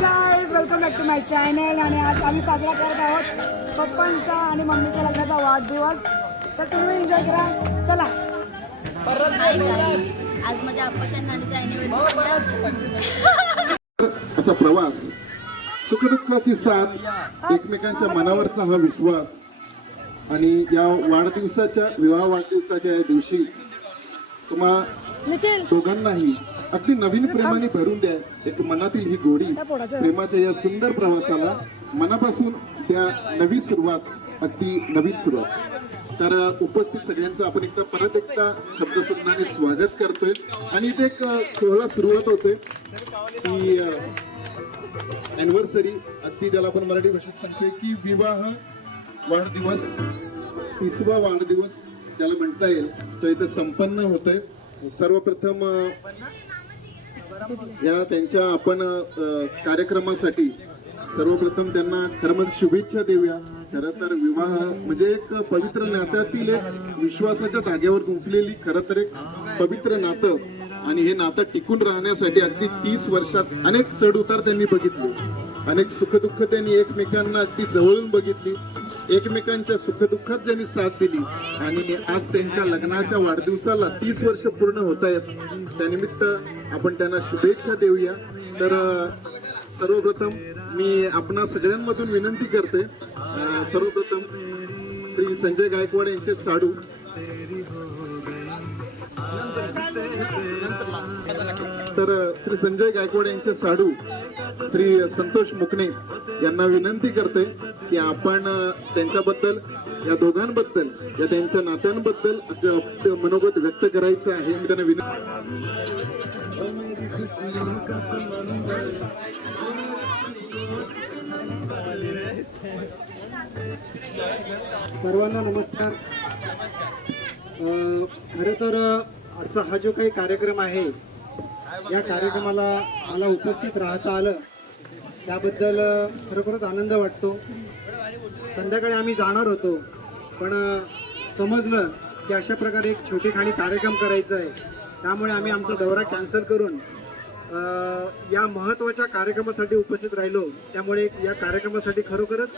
Guys welcome back to my channel. आणि आज आम्ही साजरा करत आहोत पप्पांचा आणि मम्मीच्या लग्नाचा वाढदिवस. तर तुम्ही एन्जॉय करा. चला. आज माझ्या आप्पाच्या नानीच्या अॅनिव्हर्सरी. असा प्रवास, सुखदुःखाची साथ, एकमेकांच्या मनावरचा हा विश्वास आणि या विवाह वाढदिवसाच्या या दिवशी तुम्हा दोघांनाही अगदी नवीन प्रेमाने भरून द्या एक मनातील ही गोडी. प्रेमाच्या या सुंदर प्रवासाला मनापासून त्या नवी सुरुवात, अगदी नवीन सुरुवात. तर उपस्थित सगळ्यांचं आपण परत एकदा शब्दसुमनाने स्वागत करतोय. आणि इथे एक सोहळा सुरुवात होते की अॅनिव्हर्सरी, अगदी त्याला आपण मराठी भाषेत सांगतोय की विवाह वाढदिवस, 30वा वाढदिवस ज्याला म्हणता येईल, तो इथे संपन्न होतोय. सर्वप्रथम या त्यांच्या आपण कार्यक्रमासाठी सर्वप्रथम त्यांना खरं म्हणजे शुभेच्छा देऊया. खरं तर विवाह म्हणजे एक पवित्र नात्यातील एक विश्वासाच्या धाग्यावर गुंफलेली खरं तर एक पवित्र नातं. आणि हे नातं टिकून राहण्यासाठी अगदी 30 वर्षात अनेक चढ उतार त्यांनी बघितले, अनेक सुखदुःख त्यांनी एकमेकांना अगदी जवळून बघितली, एकमेकांच्या सुखदुःखात त्यांनी साथ दिली. आणि आज त्यांच्या लग्नाच्या वाढदिवसाला 30 वर्ष पूर्ण होत आहेत. त्यानिमित्त आपण त्यांना शुभेच्छा देऊया. तर सर्वप्रथम मी आपणा सगळ्यांमधून विनंती करते, सर्वप्रथम श्री संजय गायकवाड यांचे साडू, तर श्री संजय गायकवाड यांचे साडू श्री संतोष मुकणे यांना विनंती करते की आपण त्यांच्याबद्दल, या दोघांबद्दल, या त्यांच्या नात्यांबद्दल मनोगत व्यक्त करायचं आहे. मी त्यांना सर्वांना नमस्कार. खरं तर आजचा हा जो काही कार्यक्रम आहे, या कार्यक्रमाला मला उपस्थित राहता आलं त्याबद्दल खरोखरच आनंद वाटतो. संध्याकाळी आम्ही जाणार होतो, पण समजलं की अशा प्रकारे एक छोटीखानी कार्यक्रम करायचा आहे. त्यामुळे आम्ही आमचा दौरा कॅन्सल करून या महत्त्वाच्या कार्यक्रमासाठी उपस्थित राहिलो. त्यामुळे या कार्यक्रमासाठी खरोखरच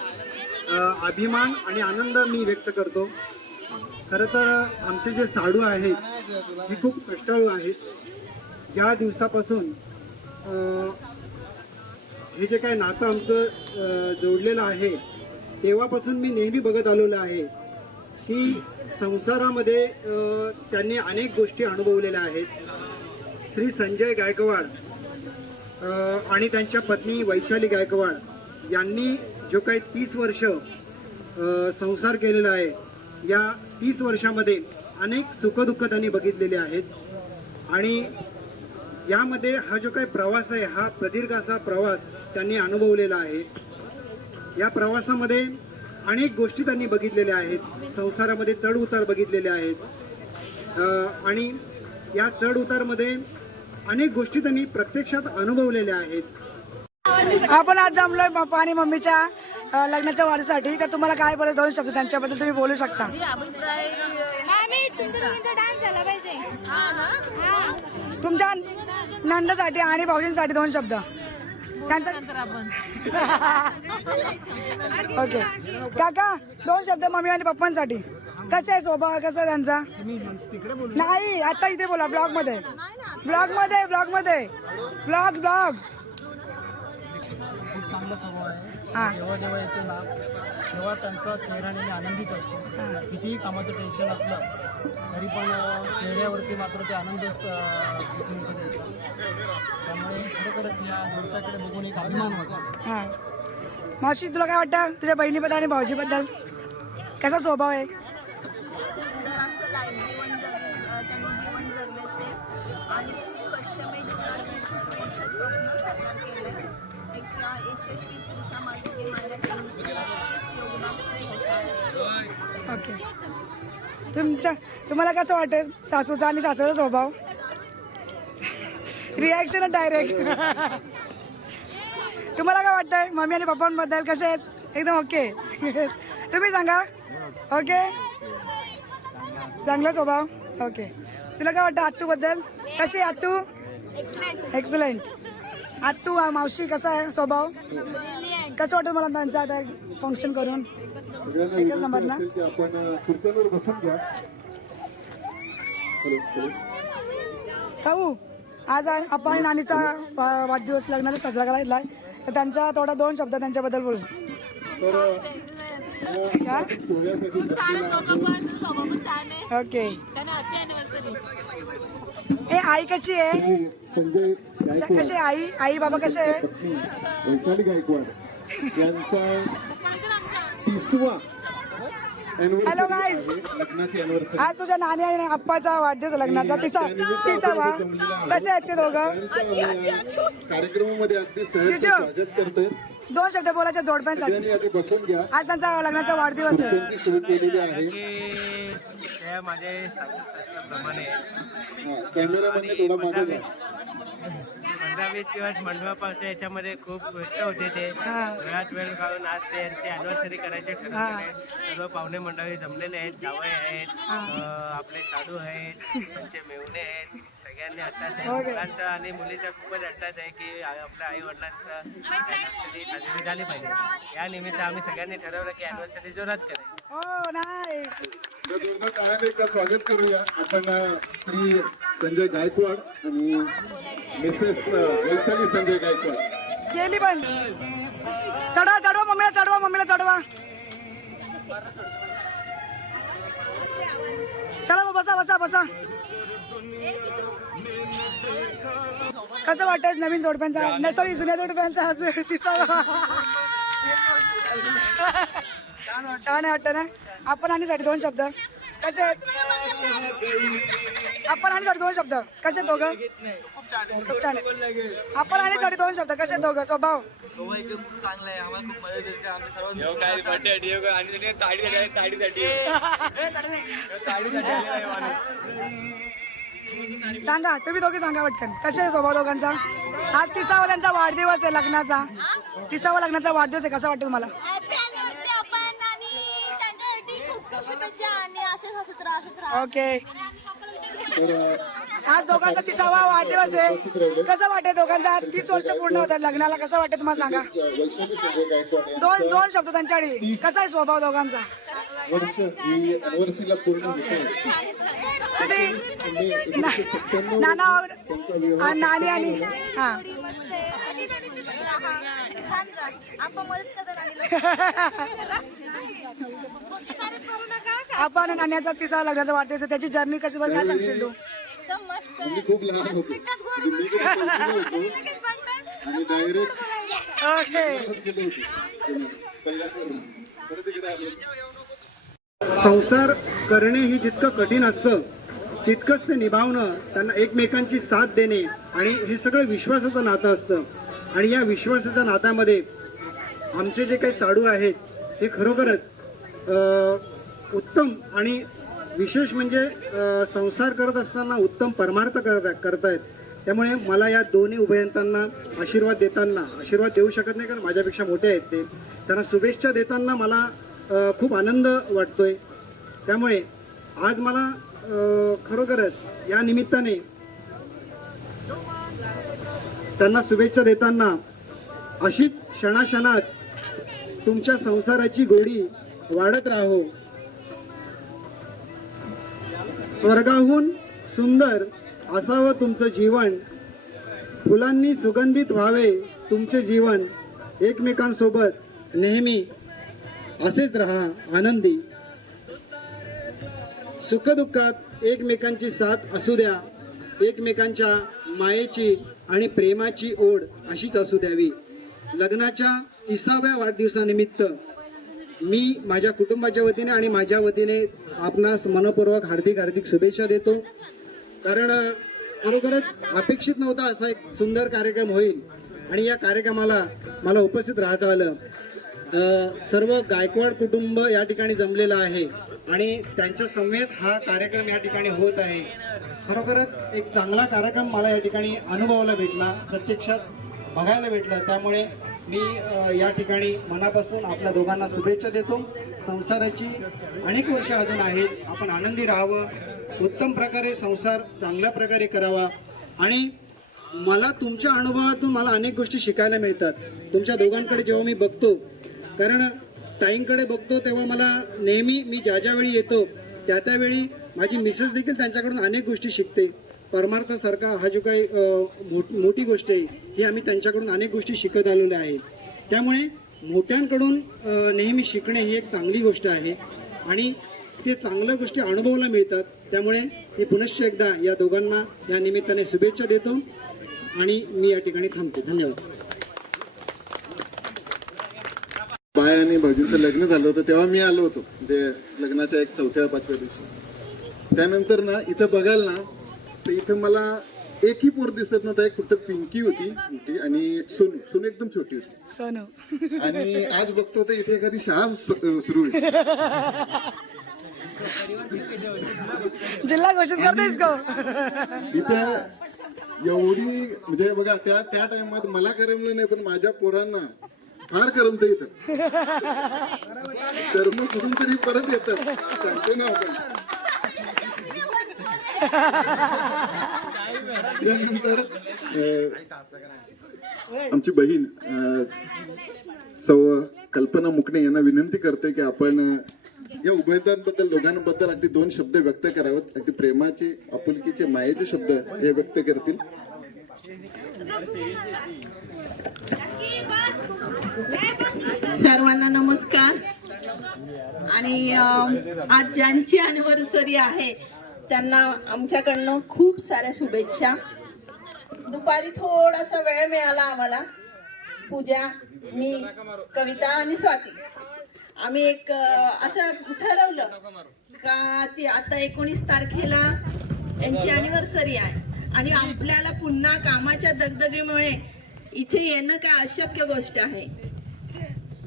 अभिमान आणि आनंद मी व्यक्त करतो. खरं तर आमचे जे साडू आहेत हे खूप कष्टाळू आहेत. ज्या दिवसापासून हे जे काही नातं आमचं जोडलेलं आहे, तेव्हापासून मी नेहमी बघत आलेलो आहे की संसारामध्ये त्यांनी अनेक गोष्टी अनुभवलेल्या आहेत. श्री संजय गायकवाड आणि त्यांच्या पत्नी वैशाली गायकवाड यांनी जो काही 30 वर्ष संसार केलेला आहे, या 30 वर्षामध्ये अनेक सुखदुःख त्यांनी बघितलेले आहेत. आणि यामध्ये हा जो काही प्रवास आहे, हा प्रदीर्घ असा प्रवास त्यांनी अनुभवलेला आहे. या प्रवासामध्ये अनेक गोष्टी त्यांनी बघितलेल्या आहेत, संसारामध्ये चढ उतार बघितलेले आहेत. आणि या चढ उतारमध्ये अनेक गोष्टी त्यांनी प्रत्यक्षात अनुभवलेल्या आहेत. आपण आज जमलोय पप्पा आणि मम्मीच्या लग्नाच्या वाढीसाठी. तर तुम्हाला काय बोलत, 2 शब्द त्यांच्याबद्दल तुम्ही बोलू शकता. तुमच्या नंदासाठी आणि भाऊजींसाठी 2 शब्द त्यांचा. ओके काका, 2 शब्द मम्मी आणि पप्पांसाठी. कसे आहे स्वभाव, कसा आहे त्यांचा? नाही, आता इथे बोला, ब्लॉग मध्ये. चांगला स्वभाव आहे. जेव्हा जेव्हा येतो ना, तेव्हा त्यांचा चेहरा नेहमी आनंदीच असतो. कितीही कामाचं टेन्शन असलं तरी पण चेहऱ्यावरती मात्र ते आनंद दिसून येतो. त्यामुळे खरोखरच या जोडप्याकडे बघून एक अभिमान होतो. हां, मावशी तुला काय वाटतं तुझ्या बहिणीबद्दल आणि भाऊजीबद्दल? कसा स्वभाव आहे? आणि खूप कष्टमय जीवनात मोठं स्वप्न साकार केलंय. यशस्वी पुरुषा माझे माझ्या ओके, तुम्हाला कसं वाटतं सासूचा आणि सासूचा स्वभाव? Reaction direct. तुम्हाला काय वाटतंय मम्मी आणि पप्पांबद्दल? कसे आहेत? एकदम ओके. तुम्ही सांगा. ओके, चांगला स्वभाव. ओके, तुला काय वाटतं आत्तूबद्दल? कशी आत्तू? एक्सलंट. आज तू मावशी कसा आहे स्वभाव कसं वाटतं मला त्यांचं आता फंक्शन करून एकच नंबर ना. की आपण खुर्च्यांवर बसून घ्या. खाऊ आज आपण नानीचा वाढदिवस लग्नाचा साजरा करायला आहे तर त्यांच्या थोडा 2 शब्द त्यांच्याबद्दल बोलू. तर ओके. ए आई कशी आहे संजय कशी आहे आई आई बाबा कसे आहे. वैशाली गायकवाड यांचा 30वा हॅलो गाईज लग्नाची अॅनिव्हर्सरी. आज तुझ्या नानी आणि आप्पाचा वाढदिवस लग्नाचा 30वा कसे आहेत ते दोघं. कार्यक्रमामध्ये अगदी सहज जिजू. स्वागत करतोय. 2 शब्द बोलायच्या जोडप्यांसाठी. सगळ्यांनी आधी बसून घ्या. आज त्यांचा लग्नाचा वाढदिवस आहे. त्यांची सुरू केलेली आहे. कॅमेरामध्ये थोडा मागे घ्या. 15-20 दिवस मंडपापासून याच्यामध्ये खूप गोष्ट होते ते वेळात वेळ काढून आज ते यांची अॅनिव्हर्सरी करायचे ठरवले. सर्व पाहुणे मंडळी जमलेले आहेत, जावई आहेत, आपले साधू आहेत, त्यांचे मेहुणे आहेत. सगळ्यांनी अट्टाच आहे. मुलांचं आणि मुलीचा खूपच अट्टाच आहे की आपल्या आई वडिलांचं अॅनिव्हर्सरी साजरी झाली पाहिजे. या निमित्त आम्ही सगळ्यांनी ठरवलं की अॅनिव्हर्सरी जोरात करायची. हो नाईस. तर जोरदार टाळ्याने एकदा स्वागत करूया आपण श्री संजय गायकवाड आणि मिसेस वैशाली संजय गायकवाड. गेली पण चढवा मम्मीला चढवा. चला बसा. कसं वाटत नवीन जोडप्यांचा सॉरी जुन्या जोडप्यांचा आज 30वा. छान वाटतं ना. आपण आणि साठी 2 शब्द कसे आहेत. आपण आणि साठी 2 शब्द कसे दोघं. खूप छान आहे. आपण आणि साठी 2 शब्द कसे दोघं. स्वभाव खूप चांगला आहे. आम्हाला खूप मदत मिळते आमच्या सर्वांना. सांगा तुम्ही दोघे सांगा पटकन कसे आहे स्वभाव दोघांचा. आज 30वा त्यांचा वाढदिवस आहे लग्नाचा. 30वा लग्नाचा वाढदिवस आहे. कसा वाटतं तुम्हाला. ओके. आज दोघांचा 30वा वाढदिवस आहे. कसं वाटतं दोघांचा 30 वर्ष पूर्ण होतात लग्नाला. कसं वाटतं तुम्हाला सांगा. वैशाली संजय गायकवाड 2 शब्द त्यांच्याकडे. कसा आहे स्वभाव दोघांचा. वर्ष ही अॅनिव्हर्सरीला पूर्ण होते. नाना आणि नानी आणि हा आपण नाण्याचा 30वा लग्नाचा वाढदिवस आहे. त्याची जर्नी कशी काय सांगशील तू. म्हणजे खूप लहान होते आणि डायरेक्ट ओके. संसार करणे ही जितकं कठीण असतं तितकंच ते निभावणं, त्यांना एकमेकांची साथ देणे आणि हे सगळं विश्वासाचं नातं असतं. आणि या विश्वासाच्या नात्यामध्ये आमचे जे काही साडू आहेत ते खरोखरच उत्तम आणि विशेष म्हणजे संसार करत असताना उत्तम परमार्थ करतायत. त्यामुळे मला या दोन्ही उभयंतांना आशीर्वाद देऊ शकत नाही कारण माझ्यापेक्षा मोठे आहेत ते. त्यांना शुभेच्छा देताना मला खूप आनंद वाटतोय. त्यामुळे आज मला खरोखरच या निमित्ताने त्यांना शुभेच्छा देताना अशीच क्षणाक्षणात तुमच्या संसाराची गोडी वाढत राहो. स्वर्गाहून सुंदर असावं तुमचं जीवन. फुलांनी सुगंधित व्हावे तुमचे जीवन. एकमेकांसोबत नेहमी असेच राहा आनंदी. सुखदुःखात एकमेकांची साथ असू द्या. एकमेकांच्या मायेची आणि प्रेमाची ओढ अशीच असू द्यावी. लग्नाच्या 30व्या वाढदिवसानिमित्त मी माझ्या कुटुंबाच्या वतीने आणि माझ्या वतीने आपणास मनपूर्वक हार्दिक शुभेच्छा देतो. कारण खरोखरच अपेक्षित नव्हता असा एक सुंदर कार्यक्रम होईल आणि या कार्यक्रमाला मला उपस्थित राहता आलं. सर्व गायकवाड कुटुंब या ठिकाणी जमलेलं आहे आणि त्यांच्या समवेत हा कार्यक्रम या ठिकाणी होत आहे. खरोखरच एक चांगला कार्यक्रम मला या ठिकाणी अनुभवायला भेटला, प्रत्यक्षात बघायला भेटलं. त्यामुळे मी या ठिकाणी मनापासून आपल्या दोघांना शुभेच्छा देतो. संसाराची अनेक वर्ष अजून आहेत. आपण आनंदी राहावं, उत्तम प्रकारे संसार चांगल्या प्रकारे करावा आणि मला तुमच्या अनुभवातून मला अनेक गोष्टी शिकायला मिळतात. तुमच्या दोघांकडे जेव्हा मी बघतो, कारण ताईंकडे बघतो तेव्हा मला नेहमी मी ज्या वेळी येतो त्यावेळी माझी मिसेस देखील त्यांच्याकडून अनेक गोष्टी शिकते. परमार्थासारखा हा जो काही मोठी गोष्ट आहे ही आम्ही त्यांच्याकडून अनेक गोष्टी शिकत आलेलो आहे. त्यामुळे मोठ्यांकडून नेहमी शिकणे ही एक चांगली गोष्ट आहे आणि ते चांगल्या गोष्टी अनुभवायला मिळतात. त्यामुळे मी पुनश्च एकदा या दोघांना या निमित्ताने शुभेच्छा देतो आणि मी या ठिकाणी थांबते. धन्यवाद. बाय आणि भाऊजींचं लग्न झालं होतं तेव्हा मी आलो होतो, ते लग्नाच्या एक 4-5व्या दिवशी. त्यानंतर ना इथं बघाल ना तर इथं मला एकही पोर दिसत नव्हता. एक फक्त पिंकी होती आणि सोनू एकदम छोटी होती. सोनू आणि आज बघतो तर इथे एखादी शाळा सुरू आहे. जिल्हा घोषित करतेस का? इथं एवढी म्हणजे बघा त्या टाइमात मला करमलं नाही, पण माझ्या पोरांना फार करमतं इथं. तर मग कुठून तरी परत येतात सांगतो ना आपण. त्यानंतर आमची बहीण सौ कल्पना मुकणे यांना विनंती करते की आपण या उभयतांबद्दल दोघांबद्दल अगदी 2 शब्द व्यक्त करावेत. अगदी प्रेमाचे, आपुलकीचे, मायेचे शब्द हे व्यक्त करतील. सर्वांना नमस्कार. आणि आज ज्यांची अॅनिव्हर्सरी आहे त्यांना आमच्याकडनं खूप साऱ्या शुभेच्छा. दुपारी थोडासा वेळ मिळाला आम्हाला, पूजा, मी, कविता आणि स्वाती, आम्ही एक असं ठरवलं का ती आता 19 तारखेला यांची अॅनिव्हर्सरी आहे आणि आपल्याला पुन्हा कामाच्या दगदगीमुळे इथे येणं काय अशक्य गोष्ट आहे.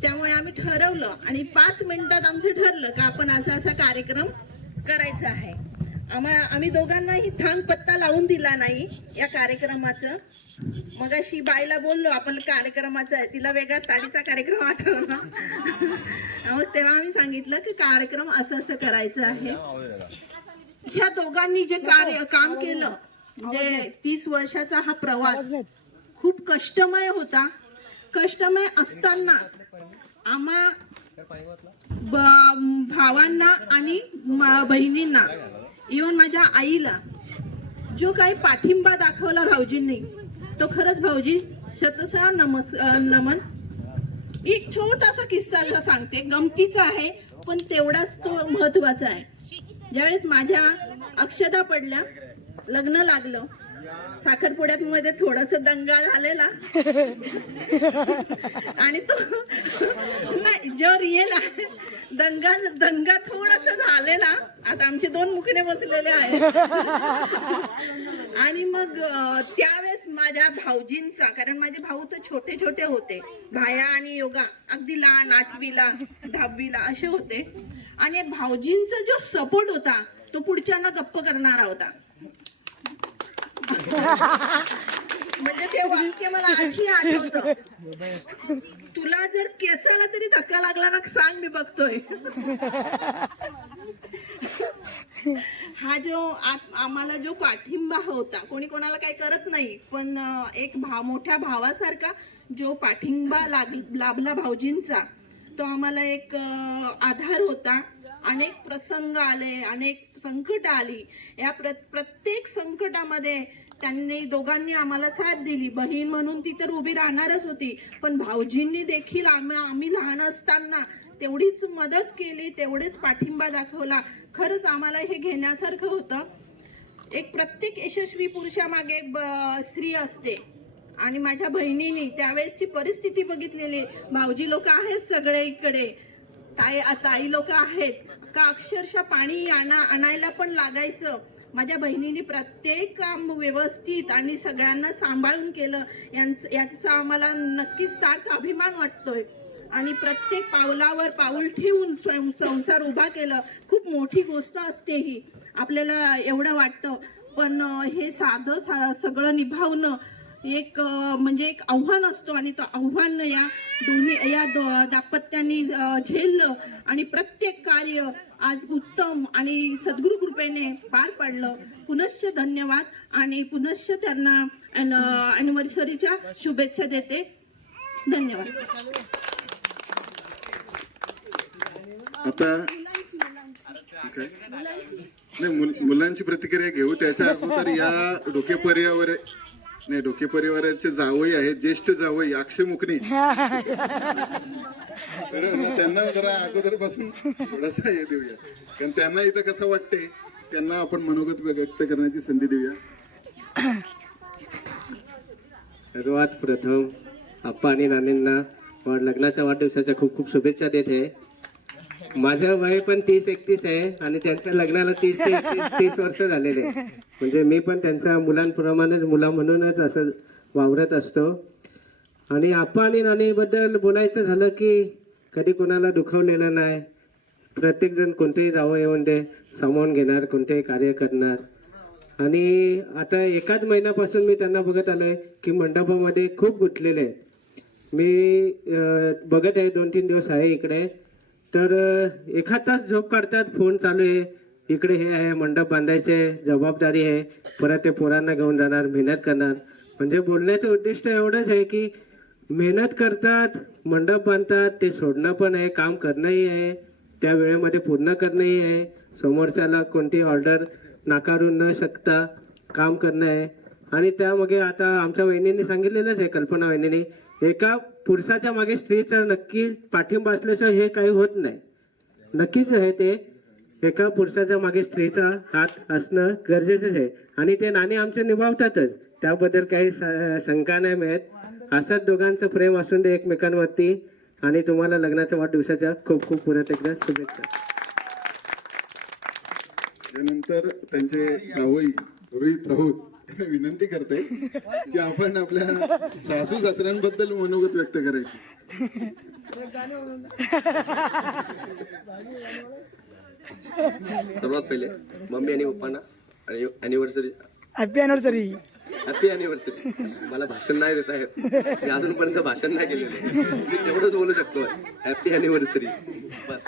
त्यामुळे आम्ही ठरवलं आणि 5 मिनिटात आमचं ठरलं का आपण असा कार्यक्रम करायचा आहे. आम्ही दोघांनाही थांग पत्ता लावून दिला नाही या कार्यक्रमाचं. मग अशी बाईला बोललो आपण कार्यक्रमाचा आहे, तिला वेगळा ताडीचा कार्यक्रम आठवला. मग तेव्हा आम्ही सांगितलं की कार्यक्रम असं करायचं आहे. ह्या दोघांनी जे काम केलं म्हणजे 30 वर्षाचा हा प्रवास खूप कष्टमय होता. कष्टमय असताना आम्हा भावांना आणि बहिणींना, इव्हन माझ्या आईला जो काही पाठिंबा दाखवला भाऊजींनी, तो खरंच भाऊजी शतशः नमन. एक छोटासा किस्सा सांगते, गमतीचा आहे पण तेवढाच तो महत्वाचा आहे. ज्यावेळेस माझ्या अक्षता पडल्या, लग्न लागलं, साखरपुड्यात मध्ये थोडस दंगा झालेला आणि तो नाही जो रिअल आहे दंगा थोडासा झालेला. आता आमचे 2 मुखणे बसलेले आहेत. आणि मग त्यावेळेस माझ्या भाऊजींचा, कारण माझे भाऊ तर छोटे छोटे होते, भाया आणि योगा अगदी लहान 8वीला 10वीला असे होते. आणि भाऊजींचा जो सपोर्ट होता तो पुढच्यांना गप्प करणारा होता. म्हणजे ते वाक्य मला आजही आठवतं, तुला जर केसाला तरी धक्का लागला ना सांग, मी बघतोय. हा जो आम्हाला जो पाठिंबा होता, कोणी कोणाला काही करत नाही, पण एक मोठ्या भावासारखा जो पाठिंबा लाभला भाऊजींचा, तो आम्हाला एक आधार होता. अनेक प्रसंग आले, अनेक संकट आली, या प्रत्येक संकटामध्ये त्यांनी दोघांनी आम्हाला साथ दिली. बहीण म्हणून ती तर उभी राहणारच होती, पण भाऊजींनी देखील आम्ही लहान असताना तेवढीच मदत केली, तेवढेच पाठिंबा दाखवला. खरंच आम्हाला हे घेण्यासारखं होतं. एक प्रत्येक यशस्वी पुरुषामागे स्त्री असते आणि माझ्या बहिणीने त्यावेळेसची परिस्थिती बघितलेली. भाऊजी लोक आहेत सगळे इकडे, ताई लोक आहेत का अक्षरशः पाणी आणायला पण लागायचं. माझ्या बहिणीने प्रत्येक काम व्यवस्थित आणि सगळ्यांना सांभाळून केलं. याचा आम्हाला नक्कीच सार्थ अभिमान वाटतोय. आणि प्रत्येक पावलावर पाऊल ठेवून संसार उभा केलं. खूप मोठी गोष्ट असते ही, आपल्याला एवढं वाटतं, पण हे साधं सगळं निभावणं एक म्हणजे एक आव्हान असतो. आणि तो आव्हान या दाम्पत्यांनी झेललं आणि प्रत्येक कार्य आज उत्तम आणि सद्गुरु कृपेने पार पडलं. पुनश्च धन्यवाद आणि पुनश्च त्यांना अॅनिव्हर्सरीच्या शुभेच्छा देते. धन्यवाद. आता नाही, मुलांची प्रतिक्रिया घेऊ त्याच्या अगोदर या डोके परिवाराचे जावई आहेत, ज्येष्ठ जावई अक्षय मुकणे, तर त्यांना जरा अगोदर पासून थोडासा हे देऊया, कारण त्यांना इथं कसं वाटतंय त्यांना आपण मनोगत व्यक्त करण्याची संधी देऊया. सर्वात प्रथम आप्पा आणि नानींना लग्नाच्या वाढदिवसाच्या खूप खूप शुभेच्छा देत आहे. माझं वय पण 30-31 आहे आणि त्यांच्या लग्नाला 30 वर्ष झालेले, म्हणजे मी पण त्यांच्या मुलांप्रमाणेच मुला म्हणूनच असं वावरत असतो. आणि आप्पा आणि नानीबद्दल बोलायचं झालं की कधी कोणाला दुखवलेलं नाही. प्रत्येकजण कोणतेही जावं येऊन ते सामावून घेणार, कोणतेही कार्य करणार. आणि आता एकाच महिन्यापासून मी त्यांना बघत आलोय की मंडपामध्ये खूप गुंतलेले आहे. मी बघत आहे 2-3 दिवस आहे इकडे, तर एखाद तास झोप काढतात, फोन चालू आहे, इकडे हे आहे, मंडप बांधायचे जबाबदारी आहे, परत ते पोरांना घेऊन जाणार, मेहनत करणार. म्हणजे बोलण्याचं उद्दिष्ट एवढंच आहे की मेहनत करतात, मंडप बांधतात, ते सोडणं पण आहे, काम करणंही आहे, त्या वेळेमध्ये पूर्ण करणंही आहे, समोरच्याला कोणती ऑर्डर नाकारून न शकता काम करणं आहे. आणि त्यामागे आता आमच्या वहिनींनी सांगितलेलंच आहे, कल्पना वहिनींनी, एका पुरुषाच्या मागे स्त्रीचा नक्की पाठिंबा असल्याशिवाय हे काही होत नाही. नक्कीच आहे ते, एका पुरुषाच्या मागे स्त्रीचा हात असणं गरजेचंच आहे आणि ते नाणी आमचे निभावतातच, त्याबद्दल काही शंका नाही मिळत. असंच दोघांचं प्रेम असून दे एकमेकांवरती. आणि तुम्हाला लग्नाच्या वाढदिवसाच्या खूप खूप परत एकदा शुभेच्छा. त्यानंतर त्यांचे जावई रोहित राऊत विनंती करते की आपण आपल्या सासू सासऱ्यांबद्दल मनोगत व्यक्त करायची. सर्वात पहिले मम्मी आणि पप्पांना anniversary happy anniversary. Happy anniversary. मला भाषण नाही देत आहेत, मी अजूनपर्यंत भाषण नाही केलेलं, मी तेवढंच बोलू शकतो, हॅपी अॅनिव्हर्सरी बस.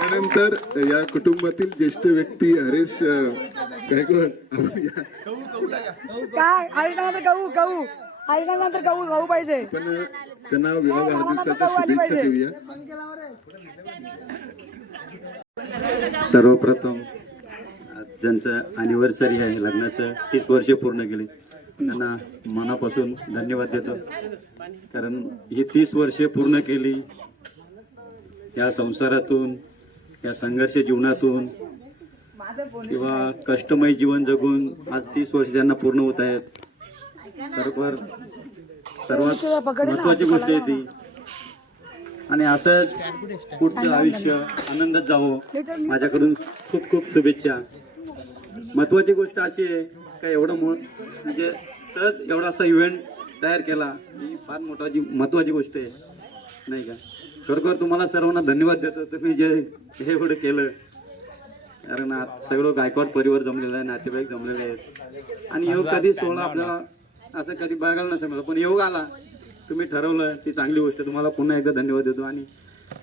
त्यानंतर या कुटुंबातील ज्येष्ठ व्यक्ती हरेश गायकवाड, काय आयुष्यानंतर गहू आयुष्यानंतर गहू पाहिजे. पण त्यांना विवाह वाढदिवसाच्या शुभेच्छा देऊया. सर्वप्रथम ज्यांचं अॅनिव्हर्सरी आहे लग्नाचं 30 वर्षे पूर्ण केली, त्यांना मनापासून धन्यवाद देतो. कारण ही 30 वर्षे पूर्ण केली, या संसारातून, या संघर्ष जीवनातून किंवा कष्टमय जीवन जगून आज 30 वर्ष त्यांना पूर्ण होत आहेत. बरोबर सर्वात महत्त्वाची गोष्ट आहे ती. आणि असंच पुढचं आयुष्य आनंदात जावं, माझ्याकडून खूप खूप शुभेच्छा. महत्त्वाची गोष्ट अशी आहे का एवढं म्हणजे सहज एवढा असा इव्हेंट तयार केला ही फार महत्त्वाची गोष्ट आहे, नाही का. खरोखर तुम्हाला सर्वांना धन्यवाद देतो, तुम्ही जे हे एवढं केलं. कारण सगळं गायकवाड परिवार जमलेला आहे, नातेवाईक जमलेले आहेत. आणि योग कधी सोहळा आपल्याला असं कधी बघायला नसेल, पण योग आला, तुम्ही ठरवलं, ती चांगली गोष्ट. तुम्हाला पुन्हा एकदा धन्यवाद देतो आणि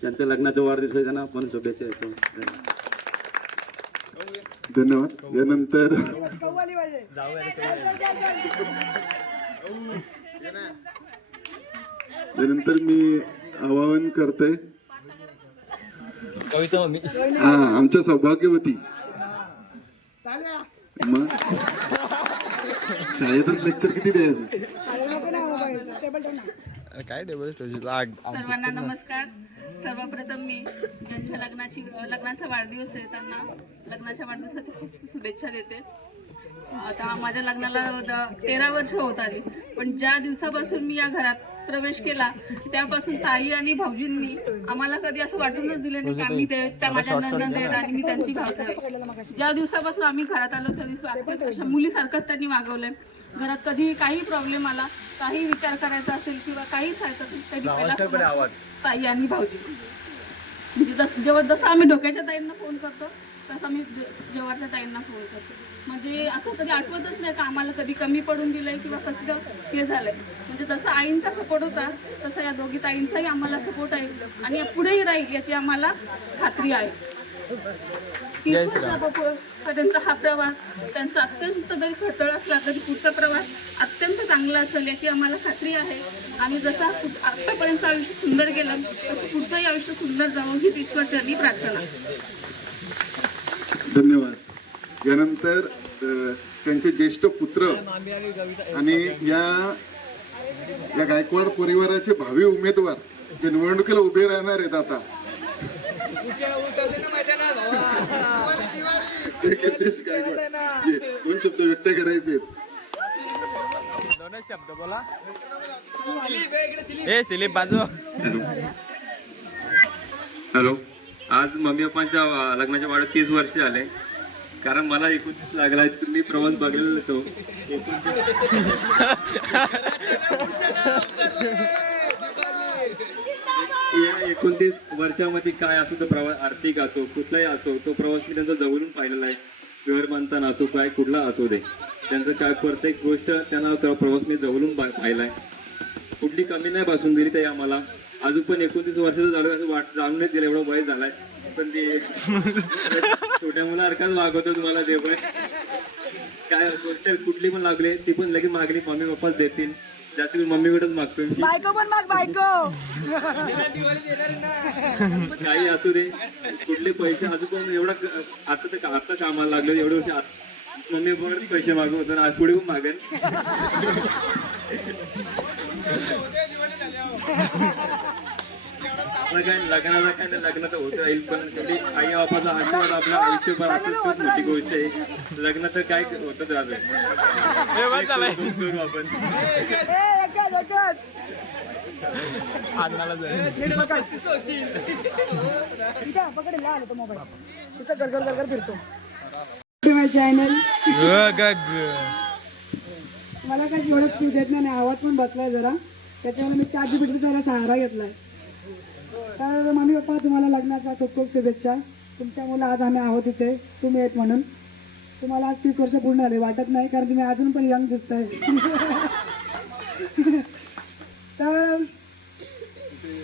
त्यांच्या लग्नाचा वाढदिवस आहे त्यांना पण शुभेच्छा देतो. धन्यवाद. यानंतर मी आवाहन करते आमच्या सौभाग्यवती, मग शाळेतच लेक्चर किती द्यायचं. सर्वांना नमस्कार. सर्वप्रथम मी ज्यांच्या लग्नाचा वाढदिवस आहे त्यांना लग्नाच्या वाढदिवसाच्या खूप शुभेच्छा देते. आता माझ्या लग्नाला 13 वर्ष होत आली, पण ज्या दिवसापासून मी या घरात प्रवेश केला त्यापासून ताई आणि भाऊजींनी आम्हाला कधी असं वाटूनच दिलं नाही की आम्ही त्या माझ्या नंदन आहेत आणि मी त्यांची भावच आहे. ज्या दिवसापासून आम्ही घरात आलो त्या दिवशी अशा मुलीसारखंच त्यांनी वागवलंय. घरात कधी काही प्रॉब्लेम आला, काही विचार करायचा असेल किंवा काही सांगायचं असेल तरी पहिला ताई आणि भाऊजी. म्हणजे जसं आम्ही डोक्याच्या ताईंना फोन करतो तसं आम्ही जेवारच्या ताईंना फोन करतो. म्हणजे असं कधी आठवतच नाही का आम्हाला कधी कमी पडून दिलंय किंवा कसं हे झालंय. म्हणजे जसं आईंचा सपोर्ट होता तसं या दोघी ताईंचाही आम्हाला सपोर्ट आहे आणि पुढेही राहील याची आम्हाला खात्री आहे. 30 वर्षापर्यंत हा प्रवास त्यांचा अत्यंत जरी खडतर असला तरी पुढचा प्रवास अत्यंत चांगला असेल याची आम्हाला खात्री आहे. आणि जसं आतापर्यंत आयुष्य सुंदर गेलं तसं पुढचंही आयुष्य सुंदर जावं हीच ईश्वरचरणी प्रार्थना. धन्यवाद. यानंतर त्यांचे ज्येष्ठ पुत्र आणि या गायकवाड परिवाराचे भावी उमेदवार जे निवडणुकीला उभे राहणार आहेत आता कीर्तेश गायकवाड, ये, 2 शब्द व्यक्त करायचे आहेत. हॅलो. आज मम्मी पप्पांच्या लग्नाच्या वाढत 30 वर्ष झाले. कारण मला 29 लागला. तुम्ही प्रवास बघलेला तो 29 वर्षामध्ये काय असो तो प्रवास, आर्थिक असो कुठलाही असो, तो प्रवास मी त्यांचा जवळून पाहिलेला आहे. घर बांधताना असो काय कुठला असो दे, त्यांचं काय प्रत्येक गोष्ट त्यांना प्रवास मी जवळून पाहिलाय. कुठली कमी नाही भासून दिली ते आम्हाला. अजून पण 29 वर्षाचं झालं असं जाणून नाही दिलं, एवढं वय झालाय. पण ते छोट्या मुलासारखाच वागवतो तुम्हाला ते. पण काय गोष्ट कुठली पण लागली ती पण लगेच मागली मम्मी पप्पाच देतील. जास्त मम्मीकडेच मागतो. बायको पण माग बायको. काही असू दे, कुठले पैसे अजून पण एवढा आता कामाला लागले एवढे वर्ष मम्मी पप्पाकडेच पैसे मागवतो आणि आज पुढे पण मागेन. काय लग्नाला काय नाही, लग्न तर होत राहील. पण शेवटी आई बापाचा आशीर्वाद आपल्या आयुष्यभर असंच खूप मोठी गोष्ट आहे. लग्न तर काय होतच राहतं. करू आपण. पकड ला आलो तो मोबाईल नुसतं गरगर गरगर फिरतो. चॅनल मला काय एवढं स्पीच येत नाही, आवाज पण बसलाय जरा, त्याच्यामुळे मी ChatGPT जरा सहारा घेतलाय. तर मम्मी पप्पा तुम्हाला लग्नाच्या खूप खूप शुभेच्छा. तुमच्यामुळे आज आम्ही आहोत इथे, तुम्ही येत म्हणून. तुम्हाला आज 30 वर्ष पूर्ण झाले वाटत नाही, कारण तुम्ही अजून पण यंग दिसताय. तर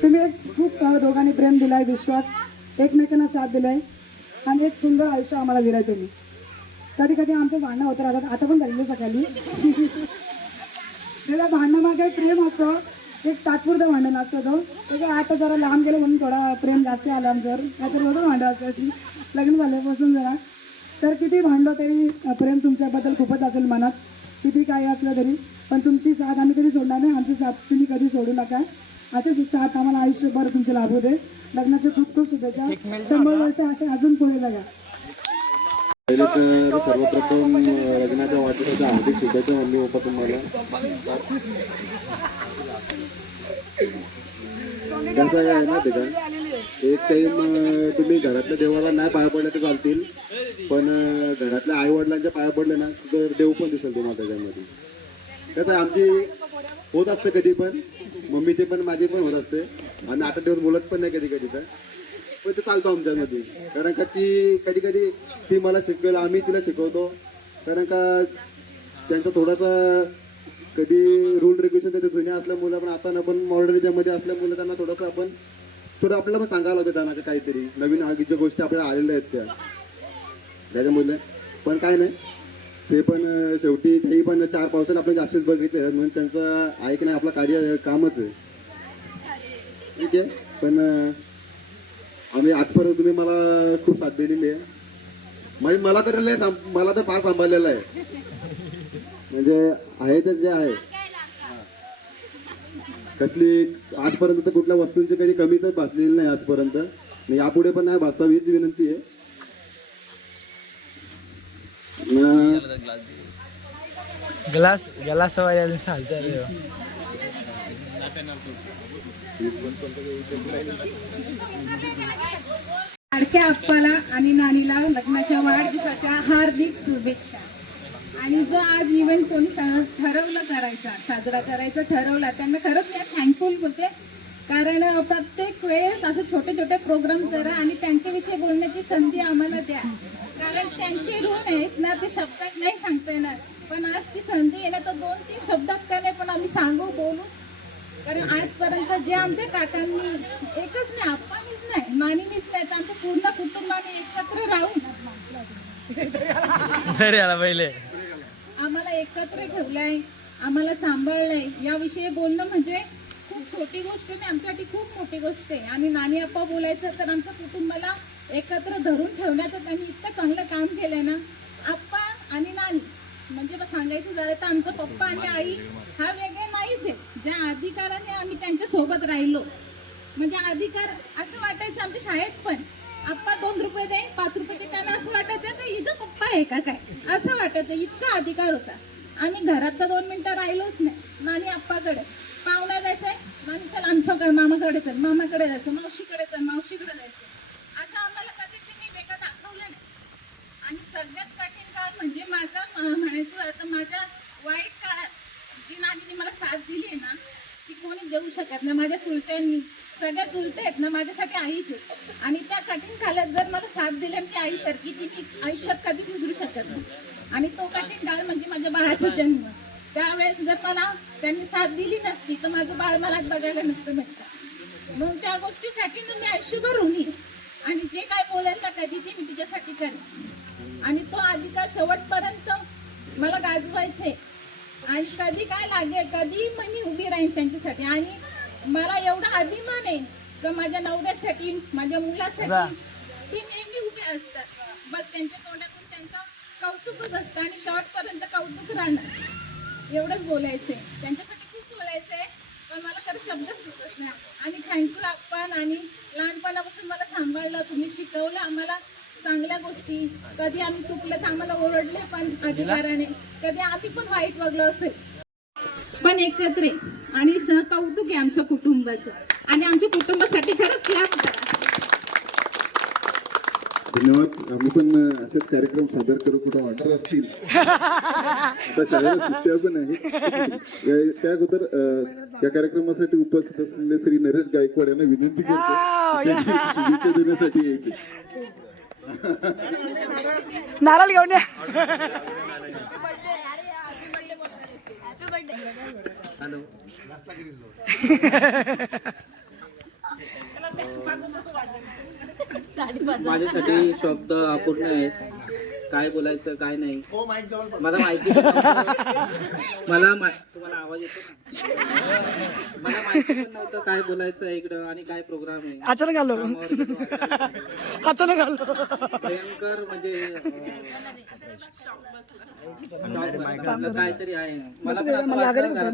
तुम्ही खूप दोघांनी प्रेम दिलाय, विश्वास, एकमेकांना साथ दिलाय आणि एक सुंदर आयुष्य आम्हाला दिलाय तुम्ही. कधी कधी आमचं भांडणं होतं राहतात, आता पण झालेलं सकाळी. त्याला भांडणामागे प्रेम असतं, एक तात्पुरतं भांडण असतं तो. ते काय आता जरा लांब गेलं म्हणून थोडा प्रेम जास्त आला आमच्यावर, नाहीतर रोजच भांडं असायची लग्न झाल्यापासून जरा. तर किती भांडलं तरी प्रेम तुमच्याबद्दल खूपच असेल मनात, किती काही असलं तरी. पण तुमची साथ आम्ही कधी सोडणार नाही, आमची साथ तुम्ही कधी सोडू नका. अशाच साथ आम्हाला आयुष्यभर तुमचे लाभू दे. लग्नाचे खूप खूप शुभेच्छा. 100 वर्ष असे अजून पुढे जागा. पहिले तर सर्वप्रथम लग्नाच्या वाढदिवसाच्या हार्दिक शुभेच्छा मम्मी पप्पा तुम्हाला. कसं आहे माहिती का, एक टाइम तुम्ही घरातल्या देवाला नाही पाया पडले तर चालतील, पण घरातल्या आई वडिलांच्या पाया पडले ना तर देव पण दिसेल तुम्हाला त्याच्यामध्ये. कसं आमची होत असतं कधी पण, मम्मीचे पण माझी पण होत असते. आणि आता दिवस बोलत पण नाही कधी कधी, तर पण ते चालतो आमच्यामध्ये. कारण का ती कधी कधी ती मला शिकवेल, आम्ही तिला शिकवतो. कारण का त्यांचा थोडासा कधी रूल रेग्युलेशन त्याचे जुन्या असल्यामुळे, पण आता पण मॉडर्निटीमध्ये असल्यामुळे त्यांना थोडंसं आपण थोडं आपल्याला पण सांगायला होतं त्यांना काहीतरी नवीन ज्या गोष्टी आपल्याला आलेल्या आहेत त्याच्यामुळे. पण काय नाही, ते पण शेवटी तेही पण 4 पावसात आपण जास्तीच बघितले म्हणून त्यांचं ऐक नाही आपलं कार्य कामच आहे. ठीक आहे. पण आम्ही आजपर्यंत तुम्ही मला खूप साथ दिलेली आहे. म्हणजे मला तर फार सांभाळलेलं आहे. म्हणजे आहे तर जे आहे कसली आजपर्यंत तर कुठल्या वस्तूंची कधी कमी तर भासलेली नाही आजपर्यंत. यापुढे पण नाही भासावी हीच विनंती आहे. ग्लास चालतं. लाडक्या अप्पाला आणि नानीला लग्नाच्या वाढदिवसाच्या हार्दिक शुभेच्छा. आणि जो आज इव्हेंट कोणी ठरवलं करायचा, साजरा करायचं ठरवला, त्यांना खरंच मी थँकफुल बोलते. कारण प्रत्येक वेळेस असं छोटे छोटे प्रोग्राम करा आणि त्यांच्याविषयी बोलण्याची संधी आम्हाला द्या. कारण त्यांचे रूल आहेत ना, ते शब्दात नाही सांगता येणार. पण आज ती संधी येणार तर 2-3 शब्दात का नाही पण आम्ही सांगू, बोलू. कारण आजपर्यंत जे आमच्या काकांनी एकच नाही, आप्पानीच नाही, नानीनीच नाही, तर आमच्या पूर्ण कुटुंबाने एकत्र राहून तरी आला पहिले आम्हाला एकत्र ठेवलंय, आम्हाला सांभाळलंय, याविषयी बोलणं म्हणजे खूप छोटी गोष्ट नाही, आमच्यासाठी खूप मोठी गोष्ट आहे. आणि नानी आप्पा बोलायचं तर आमच्या कुटुंबाला एकत्र धरून ठेवण्याचं त्यांनी इतकं चांगलं काम केलंय ना. आप्पा आणि नानी म्हणजे सांगायचं झालं तर आमचं पप्पा आणि आई हा वेगळे नाहीच आहे. ज्या अधिकाराने आम्ही त्यांच्या सोबत राहिलो, म्हणजे अधिकार असं वाटायचं आमच्या शाळेत पण आप्पा 2 रुपये दे, 5 रुपये दे, त्यांना असं वाटायचं तर इथं पप्पा आहे का काय, असं वाटायचं. इतका अधिकार होता. आम्ही घरात तर 2 मिनिटं राहिलोच नाही. नानी आप्पाकडे पाहुणा जायचंय, नानी चल आमच्याकडे, मामाकडे चल, मामाकडे जायचं, मावशीकडे चल, मावशीकडे जायचं, असं आम्हाला कधीच त्यांनी वेगळं दाखवलं नाही. आणि सगळ्यात कठीण काळ म्हणजे माझं म्हणायचं झालं तर माझ्या वाईट काळात जी नानीने मला साथ दिली आहे ना, ती कोणी देऊ शकत नाही. माझ्या चुलत्यांनी, सगळ्या चुलत्या आहेत ना माझ्यासाठी आईच आहे. आणि त्या कठीण काळात जर मला साथ दिली आणि ती आईसारखी, ती मी आयुष्यात कधी विसरू शकत नाही. आणि तो कठीण काळ म्हणजे माझ्या बाळाचा जन्म. त्यावेळेस जर मला त्यांनी साथ दिली नसती तर माझं बाळ मला बघायला नसतं भेटतं. मग त्या गोष्टीसाठी ना मी आयुष्यभर ऋणी. आणि जे काय बोलेल ना कधी ते मी तिच्यासाठी करेन. आणि तो अधिकार शेवटपर्यंत मला गाजवायचे. आणि कधी काय लागेल, कधी मग मी उभी राहीन त्यांच्यासाठी. आणि मला एवढा अभिमान आहे की माझ्या नवऱ्यासाठी, माझ्या मुलासाठी ती नेहमी उभी असतात. बस त्यांच्या तोंडातून त्यांचं कौतुकच असतं आणि शेवटपर्यंत कौतुक राहणार. एवढंच बोलायचंय, त्यांच्यासाठी खूप बोलायचंय पण मला खरं शब्दच सुचत नाही. आणि थँक्यू आपण. आणि लहानपणापासून मला सांभाळलं, तुम्ही शिकवलं आम्हाला चांगल्या गोष्टी. कधी आम्ही चुकलं तर आम्हाला ओरडले पण अधिकाराने, कधी आम्ही पण वाईट वागलो असेल पण एकत्र आहे. आणि कौतुक आहे आमच्या कुटुंबाचं. आणि आमच्या कुटुंबासाठी खरंच क्लास करा. धन्यवाद. आम्ही पण असेच कार्यक्रम सादर करू, कुठे ऑर्डर असतील. आता शाळेला सुट्ट्या पण आहे. त्या अगोदर या कार्यक्रमासाठी उपस्थित असलेले श्री नरेश गायकवाड यांना विनंती करतो शुभेच्छा देण्यासाठी यायचे. नारळ घेऊन या. हॅलो माझ्यासाठी शब्द अपूर्ण आहेत. काय बोलायचं काय नाही मला माहिती. तुम्हाला आवाज येतो ना? मला माहिती पण नव्हतं काय बोलायचं इकडं आणि काय प्रोग्राम आहे. अचानक आलो, अचानक आलो. भयंकर म्हणजे काहीतरी आहे. मला पण असं वाटलं घरात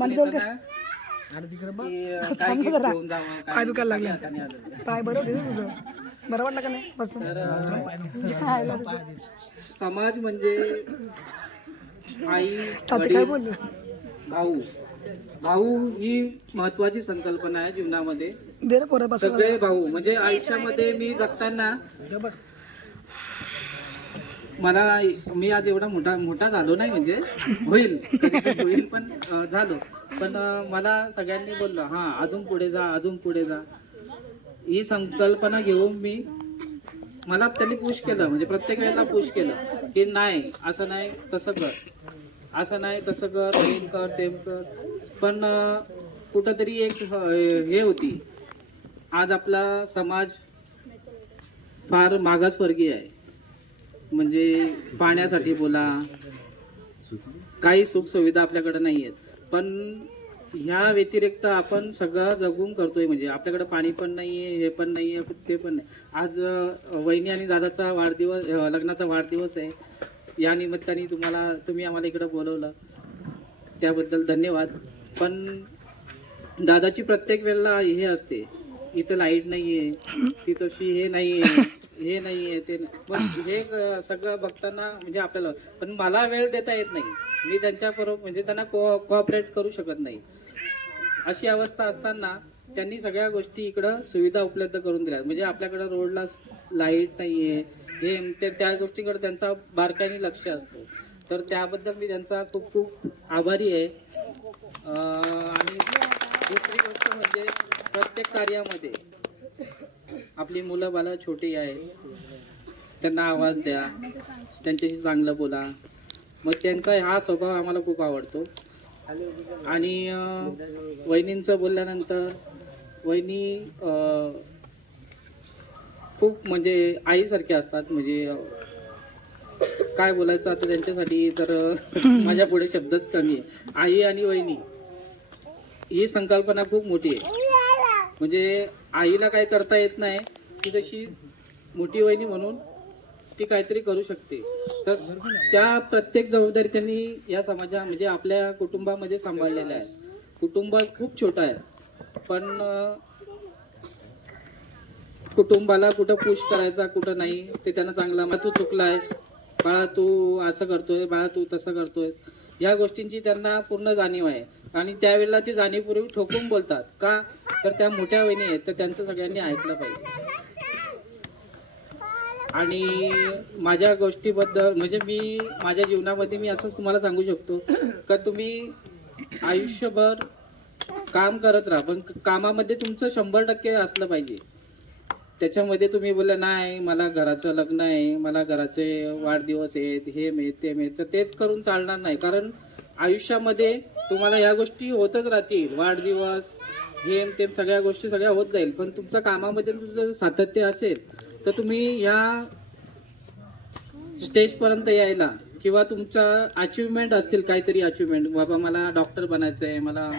काय घेऊन जावं, पाय दुखायला लागले, हाताने आलं. पाय बरं होते तुझं, बरं वाटलं का नाही? बस समाज म्हणजे आई, काय वडील, बोललो? भाऊ ही महत्वाची संकल्पना आहे जीवनामध्ये. दे रे पोरं बस. सगळे भाऊ म्हणजे आयुष्यामध्ये मी जगताना मी आज एवढा मोठा झालो नाही, म्हणजे होईल पण झालो. पण मला सगळ्यांनी बोललं हा अजून पुढे जा. ही संकल्पना घेऊन मला त्यांनी पुश केलं, म्हणजे प्रत्येक वेळेला पुश केलं की नाही असं नाही तसं कर, असं नाही तसं कर, हेम कर तेम कर. पण कुठंतरी एक हे होती, आज आपला समाज फार मागासवर्गीय आहे. म्हणजे पाण्यासाठी बोला, काही सुख सुविधा आपल्याकडे नाही आहेत. पण ह्या व्यतिरिक्त आपण सगळं जगून करतोय. म्हणजे आपल्याकडे पाणी पण नाहीये, हे पण नाहीये, ते पण नाही. आज वहिनी आणि दादाचा वाढदिवस, लग्नाचा वाढदिवस आहे. या निमित्ताने तुम्ही आम्हाला इकडे बोलवलं त्याबद्दल धन्यवाद. पण दादाची प्रत्येक वेळेला हे असते, इथं लाईट नाहीये, तिथं हे नाहीये, हे नाहीये, ते नाही. पण हे सगळं बघताना म्हणजे आपल्याला, पण मला वेळ देता येत नाही. मी त्यांच्याबरोबर म्हणजे त्यांना कोऑपरेट करू शकत नाही. अशी अवस्था असताना त्यांनी सगळ्या गोष्टी इकडं सुविधा उपलब्ध करून दिल्या. म्हणजे आपल्याकडं रोडला लाईट नाहीये, हे त्या गोष्टीकडे त्यांचा बारकाईने लक्ष असतं. तर त्याबद्दल मी त्यांचा खूप खूप आभारी आहे. आणि दुसरी गोष्ट म्हणजे प्रत्येक कार्यामध्ये आपली मुलं बाळं छोटी आहेत, त्यांना आवाज द्या, त्यांच्याशी चांगलं बोला. मग त्यांचा हा स्वभाव आम्हाला खूप आवडतो. आणि वहिनींचं बोलल्यानंतर वहिनी खूप म्हणजे आईसारखे असतात. म्हणजे काय बोलायचं आता त्यांच्यासाठी, तर माझ्या पुढे शब्दच कमी आहे. आई आणि वहिनी ही संकल्पना खूप मोठी आहे. म्हणजे आईला काय करता येत नाही, ती तशी मोठी वहिनी म्हणून ती काहीतरी करू शकते. तर त्या प्रत्येक जबाबदारी त्यांनी या समाजा म्हणजे आपल्या कुटुंबामध्ये सांभाळलेल्या आहे. कुटुंब खूप छोटं आहे, पण कुटुंबाला कुठं पुश करायचा कुठं नाही ते त्यांना चांगलं. मग तू चुकलायस बाळा, तू असं करतोय बाळा, तू तसं करतोय, या गोष्टींची त्यांना पूर्ण जाणीव आहे. आणि त्यावेळेला ती जाणीवपूर्वी ठोकून बोलतात. का तर त्या मोठ्या वहिनी आहेत, तर त्यांचं सगळ्यांनी ऐकलं पाहिजे. आणि माझ्या गोष्टीबद्दल म्हणजे मी माझ्या जीवनामध्ये मी असंच तुम्हाला सांगू शकतो का तुम्ही आयुष्यभर काम करत राहा, पण कामामध्ये तुमचं 100% असलं पाहिजे. त्याच्यामध्ये तुम्ही बोलले नाही मला घराचं लग्न आहे, मला घराचे वाढदिवस आहेत, हे मिळत ते मिळत, तर तेच करून चालणार नाही. कारण आयुष्यामध्ये तुम्हाला ह्या गोष्टी होतच राहतील. वाढदिवस हे ते सगळ्या गोष्टी सगळ्या होत जाईल, पण तुमच्या कामामध्ये तुमचं सातत्य असेल तर तुम्ही ह्या स्टेजपर्यंत यायला किंवा तुमचा अचिव्हमेंट असतील, काहीतरी अचिव्हमेंट, बाबा मला डॉक्टर बनायचं आहे, मला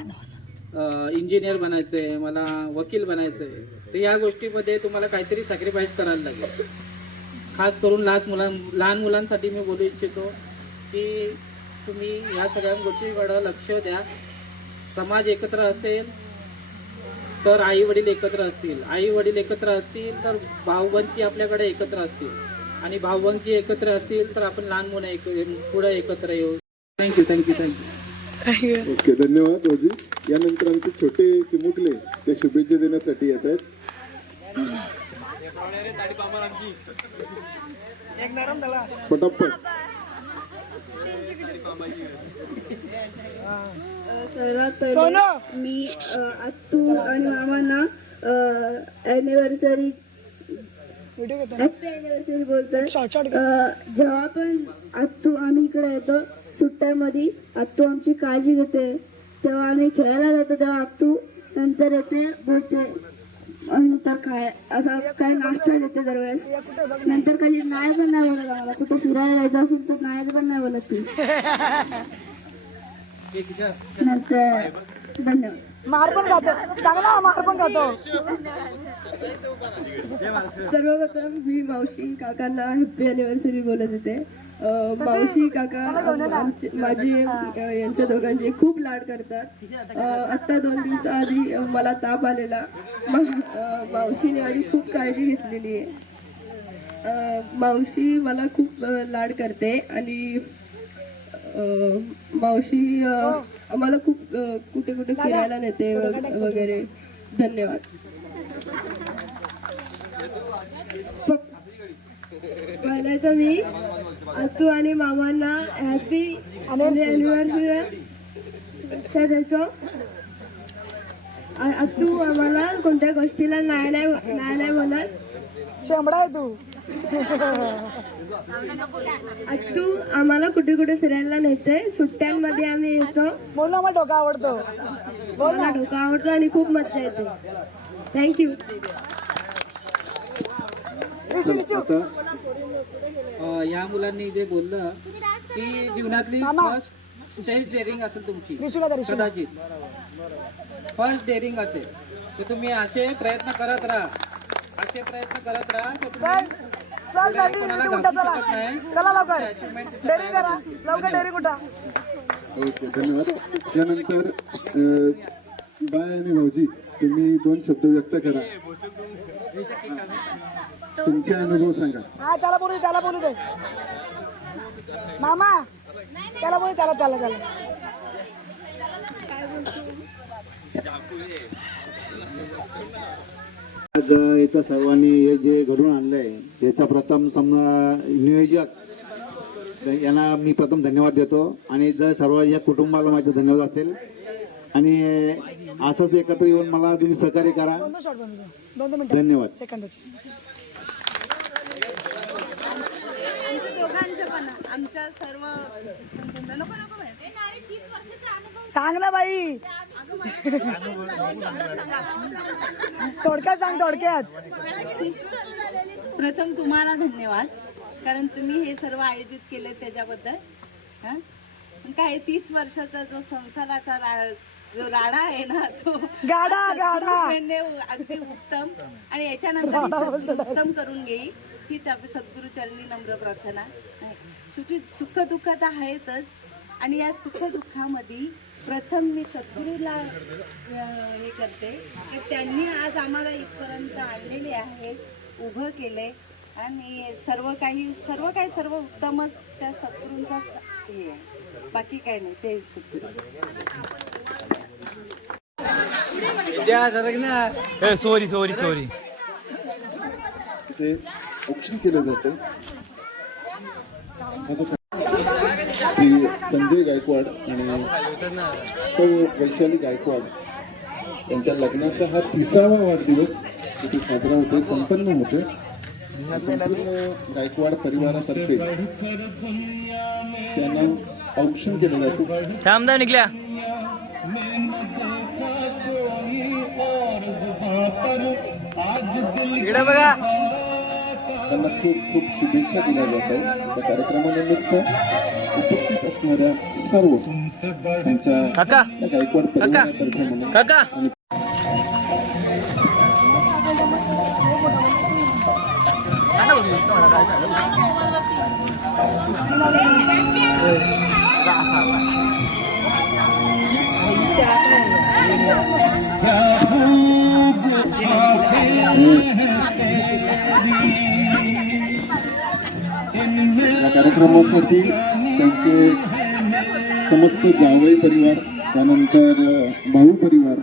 इंजिनियर बनायचं आहे, मला वकील बनायचं आहे, तर या गोष्टीमध्ये तुम्हाला काहीतरी सॅक्रिफाईस करायला लागेल. खास करून लहान मुलांसाठी मी बोलू इच्छितो की तुम्ही ह्या सगळ्या गोष्टीकडे लक्ष द्या. समाज एकत्र असेल तर आई वडील एकत्र असतील, आई वडील एकत्र असतील तर भाऊबंदी आपल्याकडे एकत्र असतील, आणि भाऊबंदी एकत्र असतील तर आपण लहान मुलं पुढे एकत्र येऊ. Thank you thank you thank you. ओके, धन्यवाद भाऊजी. यानंतर आमचे छोटे चिमुकले ते शुभेच्छा देण्यासाठी येत आहेत. पटापट. सर्वात पहिले मी आत्तू आणि मामांना हॅपी अॅनिव्हर्सरी बोलतोय. जेव्हा पण आत्तू आम्ही इकडे येतो सुट्ट्यामध्ये, आत्तू आमची काळजी घेते. तेव्हा आम्ही खेळायला जातो तेव्हा आत्तू नंतर येते, बोलते, नंतर असा काय नाश्ता देते दरवेळेस. नंतर कधी नाही पण नाही बोलत आम्हाला. कुठे फिरायला जायचं असेल तर नाही पण नाही बोलत ती. नंतर धन्यवाद. मार पण खातो, चांगला मार पण खातो. सर्वप्रथम मी मावशी काकांना हॅपी अॅनिव्हर्सरी बोलत होते. मावशी काका माझे यांच्या दोघांचे खूप लाड करतात. आत्ता 2 दिवसाआधी मला ताप आलेला, मावशीने माझी खूप काळजी घेतलेली आहे. मावशी मला खूप लाड करते आणि मावशी आम्हाला खूप कुठे कुठे फिरायला नेते वगैरे. धन्यवाद. पहिलं तर मी आत्तू आणि मामांना हॅपी अॅनिव्हर्सरी देतो. आत्तू आम्हाला कोणत्या गोष्टीला नाही बोलत. शेंबडा आहे तू. आत्तू आम्हाला कुठे कुठे फिरायला नेते. सुट्ट्यांमध्ये आम्ही येतो. बोल ना, मला डोका आवडतो. मला डोका आवडतो आणि खूप मजा येते. थँक्यू. या मुलांनी जे बोललं की जीवनातली फर्स्ट स्टेज डेअरिंग असेल तुमची, कदाचित फर्स्ट डेअरिंग असेल, तर तुम्ही असे प्रयत्न करत राहा, असे प्रयत्न करत राहा. ओके, धन्यवाद. यानंतर बाय आणि भाऊजी तुम्ही 2 शब्द व्यक्त करा, तुमचे अनुभव सांगा. हा, त्याला बोलू दे मामा, त्याला बोलू, त्याला. आज इथं सर्वांनी हे जे घडून आणलंय याचा प्रथम नियोजक यांना मी प्रथम धन्यवाद देतो. आणि जर सर्व या कुटुंबाला माझे धन्यवाद असेल. आणि असंच एकत्र येऊन मला तुम्ही सहकार्य करा. धन्यवाद. आमच्या सर्व सांग ना बाई, थोडक्यात सांग, थोडक्यात. प्रथम तुम्हाला धन्यवाद कारण तुम्ही हे सर्व आयोजित केले त्याच्याबद्दल. हां पण काय 30 वर्षाचा जो संसाराचा जो राडा आहे ना तो सद्गुरूने अगदी उत्तम आणि याच्यानंतर ही सद्गुरू उत्तम करून घेईल हीच आपली सद्गुरू चरणी नम्र प्रार्थना. सुख दुःख तर आहेतच आणि या सुख दुःखामध्ये प्रथम मी सद्गुरूला हे करते की त्यांनी आज आम्हाला इथपर्यंत आणलेले आहे, उभं केले आणि सर्व उत्तमच त्या सद्गुरूंचाच हे आहे, बाकी काही नाही. ते सद्गुरू सॉरी ते औक्षण केलं जातं. श्री संजय गायकवाड आणि सौ वैशाली गायकवाड यांच्या लग्नाचा हा 30वा वाढदिवस तिथे साजरा होतो, संपन्न होतो. संपूर्ण गायकवाड परिवारातर्फे त्यांना औक्षण केलं जातं. निघल्या इकडे बघा. त्यांना खूप खूप शुभेच्छा दिल्या जात आहेत. त्या कार्यक्रमानिमित्त उपस्थित असणाऱ्या सर्व त्यांच्या गायकवाड परिवारातर्फे म्हणून या कार्यक्रमासाठी त्यांचे समस्त जावई परिवार, त्यानंतर भाऊ परिवार,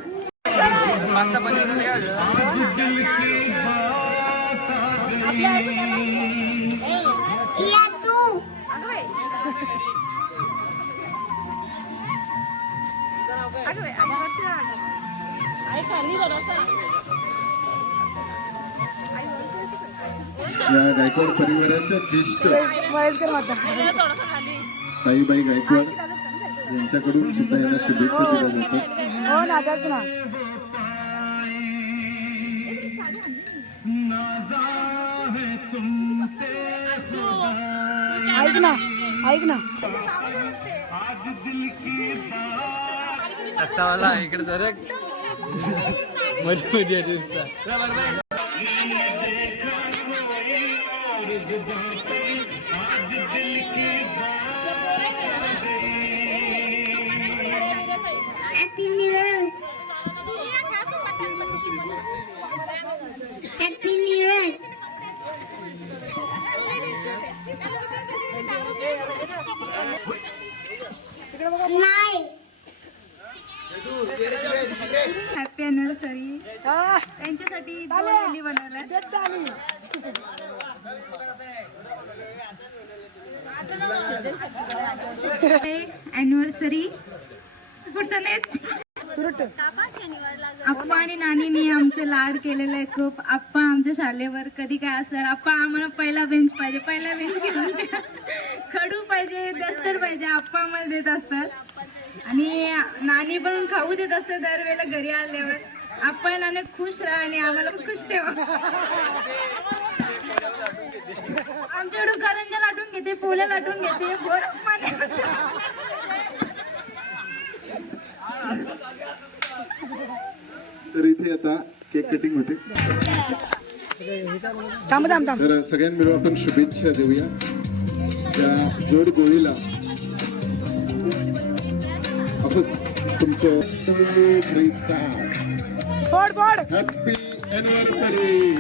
या गायकवाड परिवाराच्या ज्येष्ठ ताईबाई गायकवाड यांच्याकडून सुद्धा यांना शुभेच्छा दिल्या जातात. ऐक ना रस्तावाला इकडे जरा मध्ये Happy New Year. Happy New Year. नाही. Happy anniversary. त्यांच्यासाठी बनवलाय. अॅनिव्हर्सरी पुढचं नाही. आप्पा आणि नानीने आमचे लाड केलेले आहेत खूप. आप्पा आमच्या शाळेवर कधी काय असलं आप्पा आम्हाला पहिला बेंच पाहिजे, पहिला बेंच घेऊन द्या. खडू पाहिजे, डस्टर पाहिजे, आप्पा आम्हाला देत असतात. आणि नानी पण खाऊ देत असते दरवेळेला घरी आल्यावर. आपण आणि खुश राहा आणि आम्हाला पण खुश ठेवा. आमच्याकडून करंजा लाटून घेते, पोळ्या लाटून घेते, तर इथे आता केक कटिंग होते. तर सगळ्यांना मिळून आपण शुभेच्छा देऊया त्या जोड गोळीला. असंच तुमचं हॅपी अॅनिव्हर्सरी.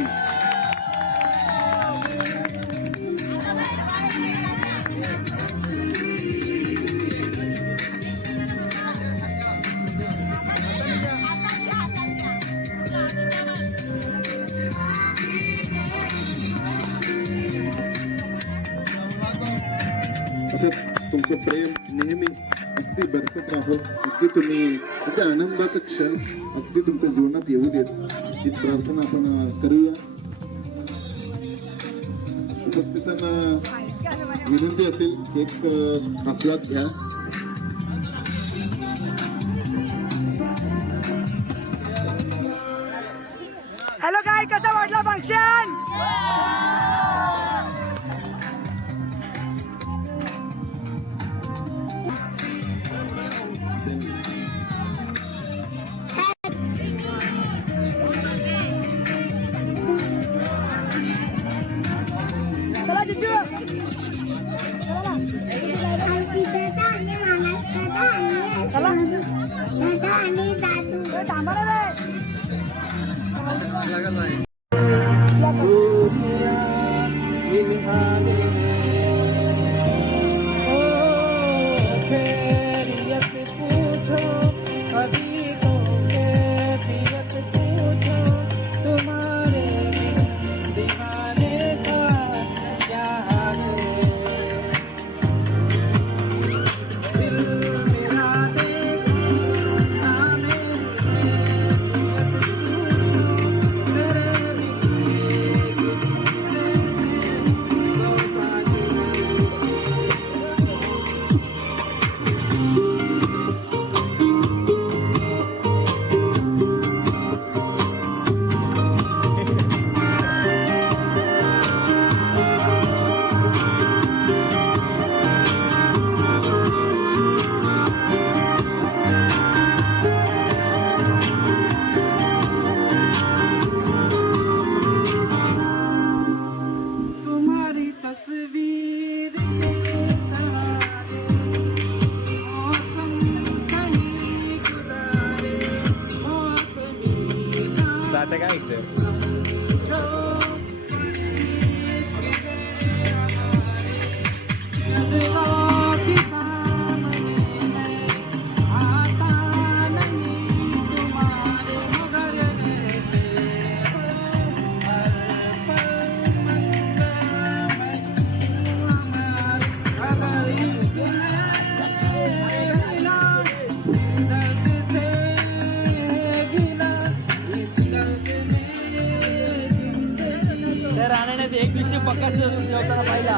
असं तुमचं प्रेम नेहमी अगदी बरसत राहो. अगदी तुम्ही अगदी आनंदाचा क्षण अगदी तुमच्या जीवनात येऊ देत ही प्रार्थना आपण करूया. उपस्थितांना विनंती असेल एक आस्वाद घ्या. हॅलो काय, कसा वाटला फंक्शन? एक दिवशी पक्का जेवताना पाहिला.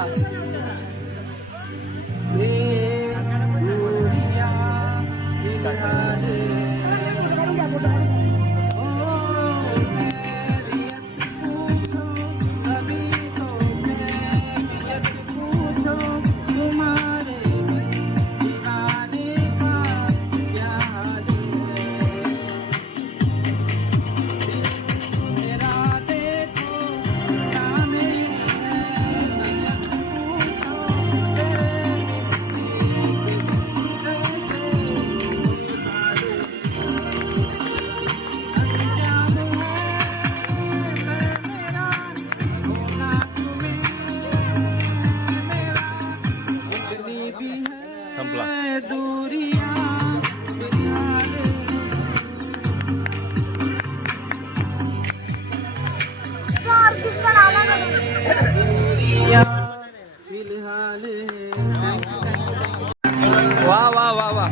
वा वा वा वा.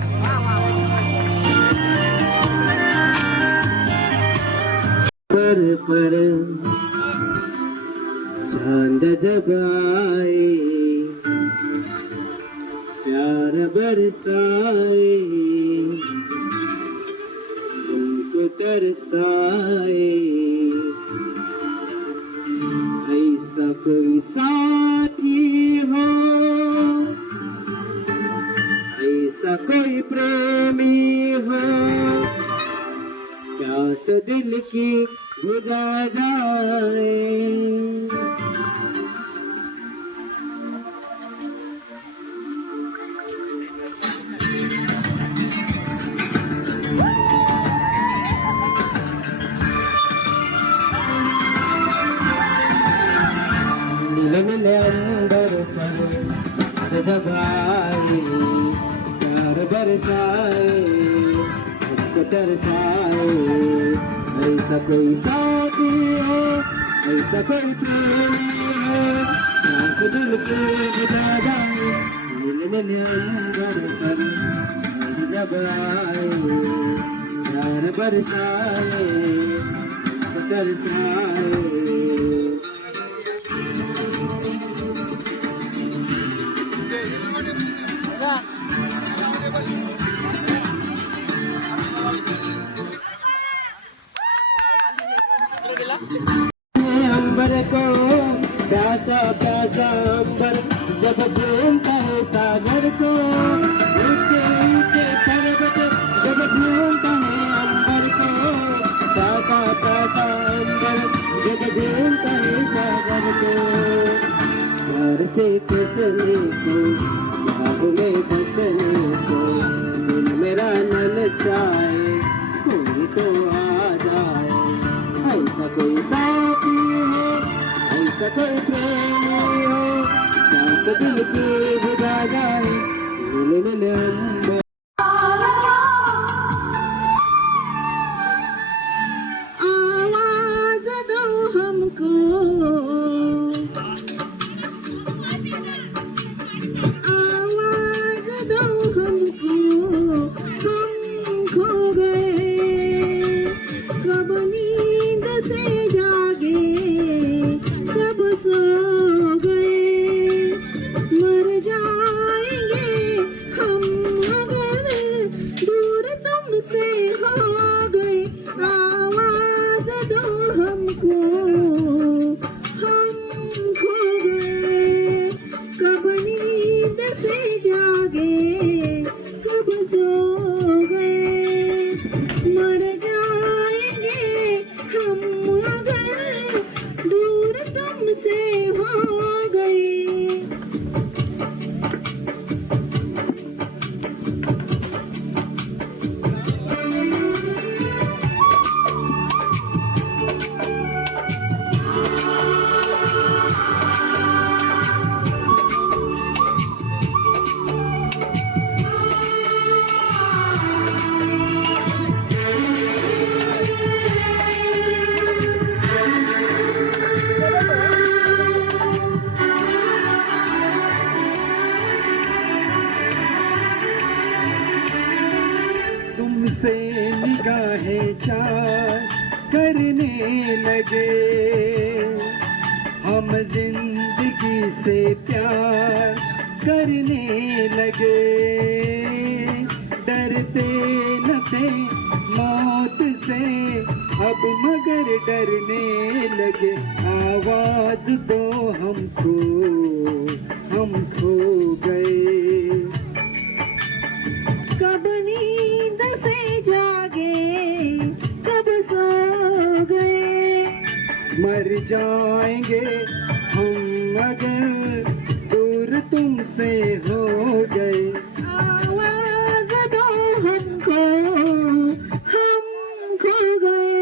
पर चांद जब आए प्यार बरसाए तुमको तरसाए ऐसा कोई साथी हो ऐसा कोई प्रेमी हो प्यास दिल की बुझा जाए. नीले अंदर पर दबाए प्यार बरसाए हमको तरसाए ऐसा कोई साथी हो ऐसा कोई प्रेमी हो प्यास दिल के बुझा जाए. नीले अंदर पर दबाए प्यार बरसाए हमको तरसाए. अंबर को प्यासा प्यासा अंबर जब घूमता है सागर को ऊंचे ऊंचे पर्वत जब घूमता है अंबर को प्यासा प्यासा अंबर जब घूमता है सागर को. प्यार से कसने को ख्वाब में बसने को दिल मेरा न लचाए कोई प्यार करने लगे, हम जिंदगी से प्यार करने लगे, डरते न थे मौत से अब मगर डरने लगे, आवाज दो हमको हम खो गए। कब नींद से जागे, कब सो गए, मर जाएंगे हम अगर दूर तुमसे हो गए, आवाज दो हमको हम खो गए।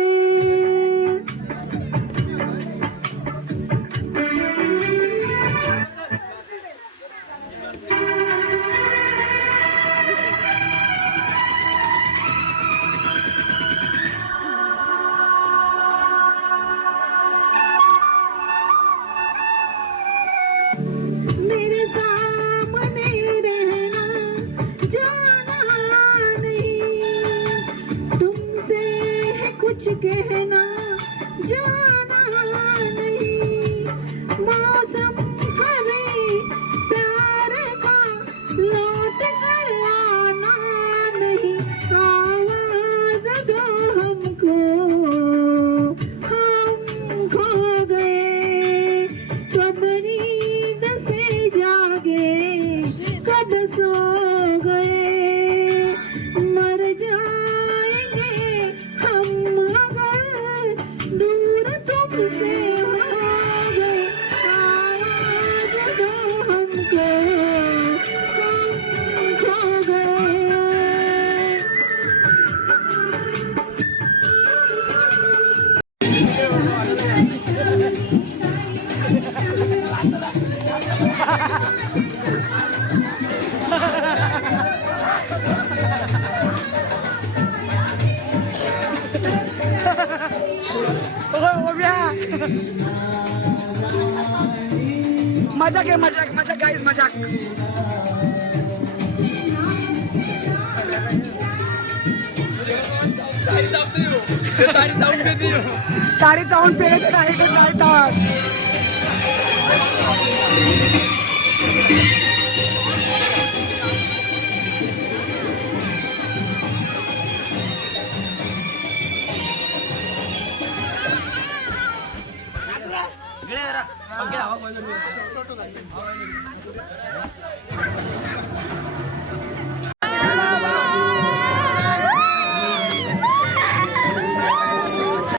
मेरे सामने रहना, जाना नहीं, तुमसे है कुछ कहना, जाना नहीं, मौसम कभी प्यार का लौट कर आना नहीं, आवाज दो हमको हम खो गए, कब नींद से जागे, कब सो गए, मर जाएंगे हम अगर दूर तुमसे हो गए, आवाज दो हमको हम खो गए। मजाक आहे, मजाक मजाक गाईज, मजाक. तारी जाऊन पेले ते नाही ते जायतात. गिळे जरा, पंखे हवा पाहिजे.